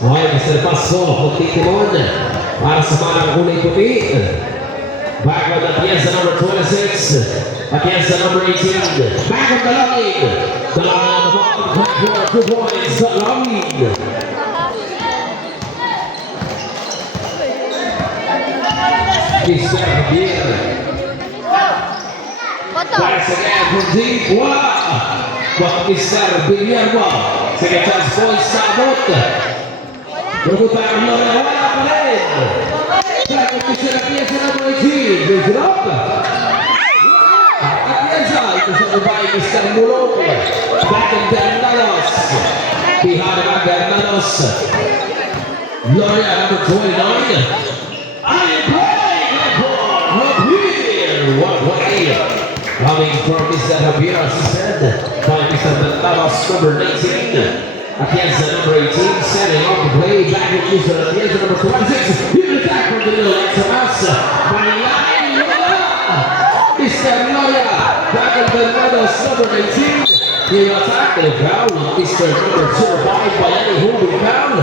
Okay, Mr. Paso, magtitimon para sa mga kulay puti. Back on the pieza number 26, pieza number 18. Back on the line. The line on the bottom, 2 points, the line. Mr. Javier. Pass again from deep. Wala. But Mr. Guillermo. Second chance points sa abot. Berputar Gloria. Wala pa rin. Back on Mr. Pieza number 18. Goes it up. Atienza. Ito sa Dubai, Mr. Mulok. Back on Bernanos. Behind the back, Bernanos. Gloria number 29. Coming from Mr. Javier, as he said, by Mr. Bernanos, number 19. Atienza, number 18, setting up the play. Back with Mr. Atienza, number 26. Here attack from the middle, it's a mass. Mr. Loya, back with Bernanos, number 18. Here attack, the foul, Mr. number 25, by any holding foul.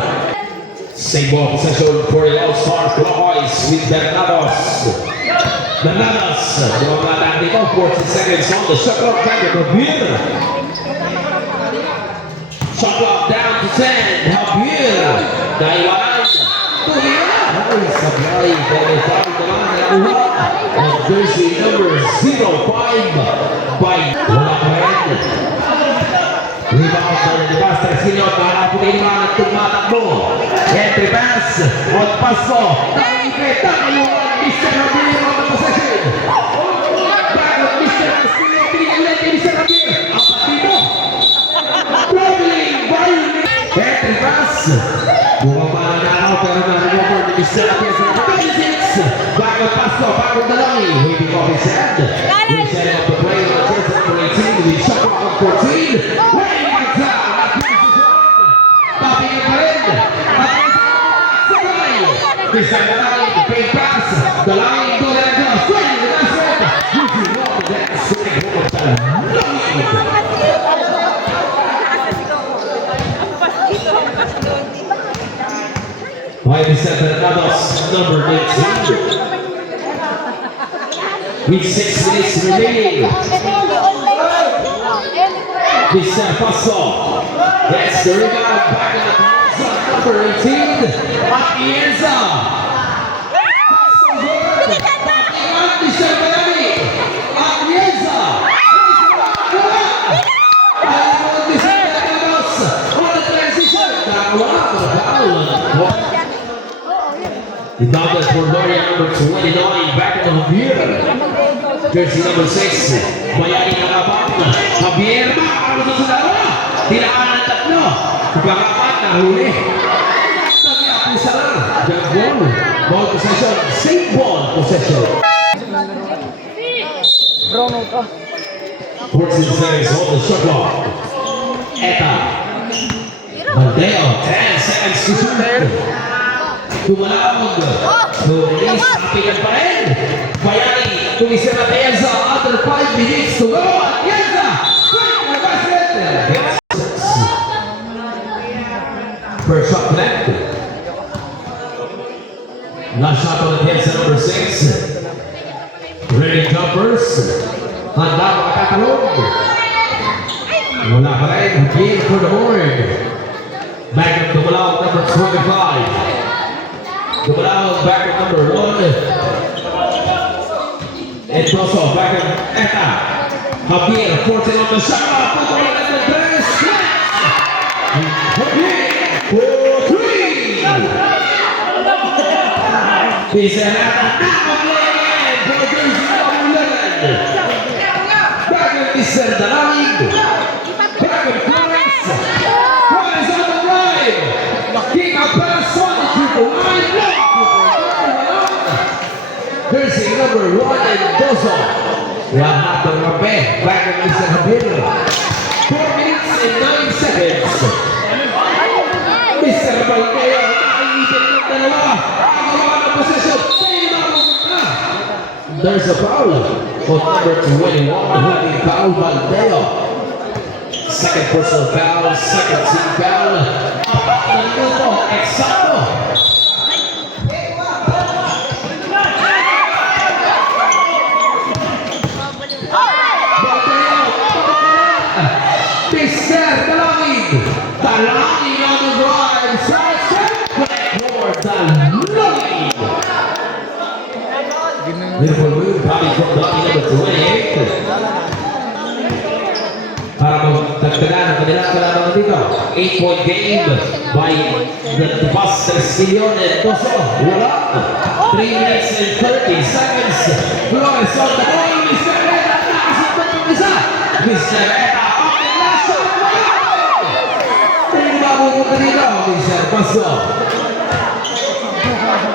Same ball possession for the All-Star Clockwise with Bernanos. Bernanos, mga natin ko, 40 seconds on the shot clock, back to Javier. Shot clock down to 10, Javier. Naiwanan, Tulia. Ay, sablay, pero foul naman, nakuha. Ang jersey number 05 by wala pa rin. Rebound dari Buster Sinot, nakapunin naman at tumatakbo. Entry pass, on paso, taikit, takayuan, Mr. Javier on the possession. Back of Mr. Javier, pinigilin kay Mr. Javier. Ang patito. Traveling, violent. Entry pass. Bumaba na araw, pero na-recover ni Mr. Javier sa 26. Back of paso, back of Dalami. Waiting off his head. Resetting up the play on the chest number 18. With shot clock of 14. Bisa line, big pass, the line, go there, go, straight to the last one. You can walk that straight over to Why Mr. Bernanos, number 19. With 6 minutes remaining. Mr. Paso, that's the rebound back in the number 18, Atienza. Mr. Belami, Atienza. Mr. Bernanos on the transition. The double for Gloria number 29, back in the Javier. Jersey number 6, Bayani Nakabang. Javier, makakalo sa dalawa. Tinaan ng tatlo. Pagkakapat na huli. Isa lang. The ball possession. Same ball possession. 14 seconds on the shot clock. Eta. Mateo. 10 seconds to shoot. Tumalawag. Tulis. Apigan pa rin. Bayani. Tumisir na Atienza. Under 5 minutes to go. Atienza. Quick na basket. First shot connected. Last shot on the Atienza number 6. Ready jumpers. Handa makakatalog. Wala pa rin. Game for the board. Back up Dumalawag number 25. Dumalawag back up number 1. And Troso back up Eta. Javier 14 on the shot clock. Javier for 3. Bisa nakakapaglayan for jersey number 11. Back of Mr. Dalamig. Back of Flores. Flores on the drive. Kick a pass on the triple line. Jersey number 1 and Dozo. Lahat ng mabe. Back of Mr. Javier. 4 minutes and 9 seconds. Mr. Balcao. Nakaisip ng dalawa. There's a foul on number 21, holding foul Valdeo. second personal foul, second team foul. Apat na minuto, eksakto. Mr. Dalangin on the drive, backboard, Dalangin. Beautiful move coming from lucky number 28. Para magdagdagan ang kanilang kalaban dito. 8-point game by the Buster Sillon and Toso. Wala. 3 minutes and 30 seconds. Flores on the ball. Mr. Reta nakasuntok ng isa. Mr. Reta on the last shot. Hindi mabubuta dito. Mr. Paso.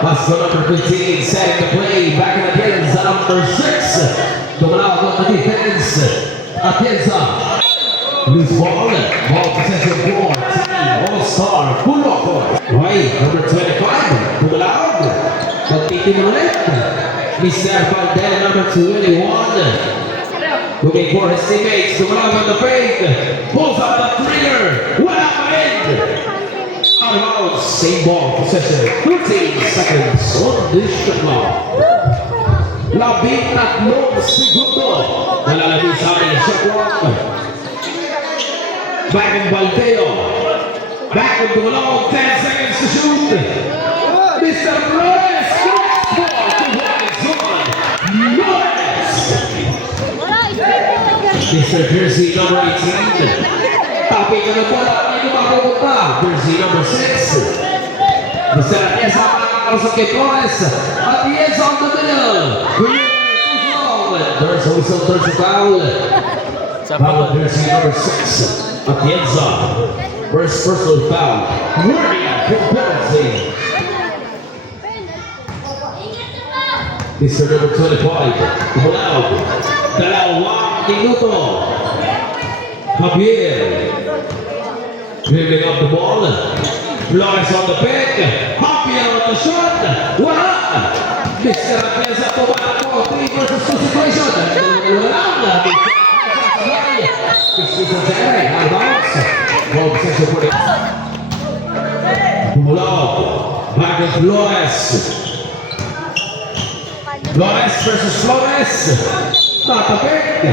Paso number 15 setting the play. Back in again sa number 6. Tumalaw on the defense. Atienza. Loose ball possession for team All-Star Puloco. Right, number 25, Pumalawag. Magtitin ulit. Mr. Valdez, number 21. Looking for his teammates. Pumalawag on the fake. Pulls up the thriller. Wala pa rin. Out of bounds. Same ball possession. 13 seconds on this shot clock. 13 segundo. Nalalabi sa amin shot clock. Back in Baldeo. Back with the long 10 seconds to shoot. Mr. Flores. Ball to Juan. Flores. Mr. Jersey number 18. Tapi ka na bola. Hindi mapupunta. Jersey number 6. Mr. Atienza nakakausap kay Flores. Atienza on the middle. There's a whistle. There's a foul. Foul Jersey number 6. Atienza, first personal foul, warning for penalty. Mr. number 25, Pumalawag, 2 minuto. Javier, dribbling up the ball, Flores on the pick, Javier on the shot, wala! Mr. Atienza tumakbo, 3 versus 2 situation. Wala! This is a Jerry, out of bounds. Ball possession for the Pumalawag. Back with Flores. Flores versus Flores. Not a pick.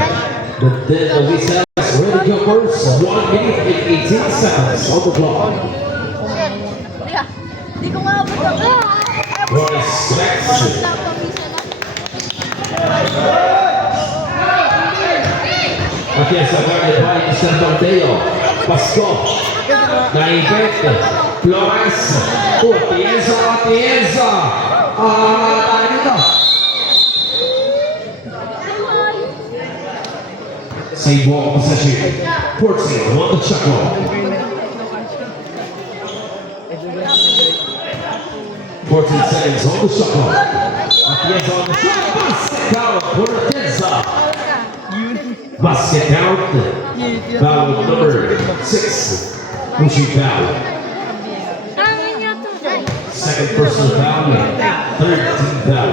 But then the whistle is ready to burst. 1 minute and 18 seconds on the clock. Flores next. Atienza guarded by Mr. Baldeo. Pasco. Naibet. Flores. Atienza. Tayo nito. Same ball possession. 14 on the shot clock. 14 seconds on the shot clock. Atienza on the shot. Basket out for Atienza. Basket out. Foul number 6. Pushing foul. Second personal foul. Third team foul.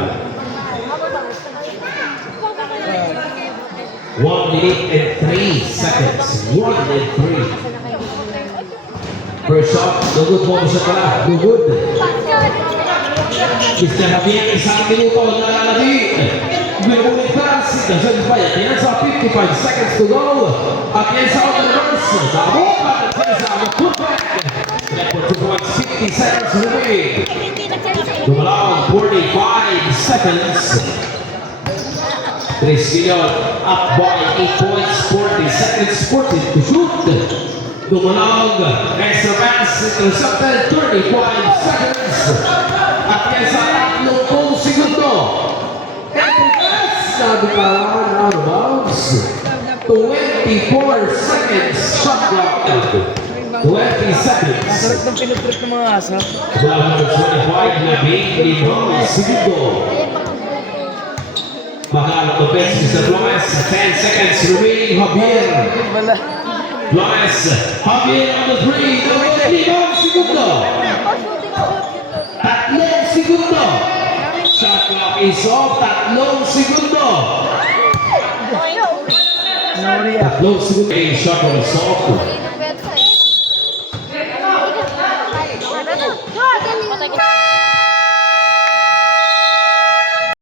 1 minute and 3 seconds. 1 and 3. First shot. No good po siya pala. No good. Mr. Javier, isang minuto nalalabi. May pass. Doesn't play. Atienza, 55 seconds to go. Atienza on the reverse. Dabog at Atienza on the putback. Step for 2 points. 50 seconds remaining. Pumalawag, 45 seconds. Trisillon up by 8 points. 40 seconds. 40 to shoot. Pumalawag, extra pass. Intercepted. 35 seconds. Atienza, 30 segundo. Sabi ka out of bounds. 24 seconds. Shot clock. 20 seconds. Sarap ng pinutrip ng mga asa. Foul number 25 na Bing segundo. Magalong offense Mr. Flores. 10 seconds remaining. Javier. Flores. Javier on the 3. 5 segundo. 3 segundo. Shot clock is off. 3 segundo. Sorry ah. Tatlong segundo. A shot on soft. Patay ka.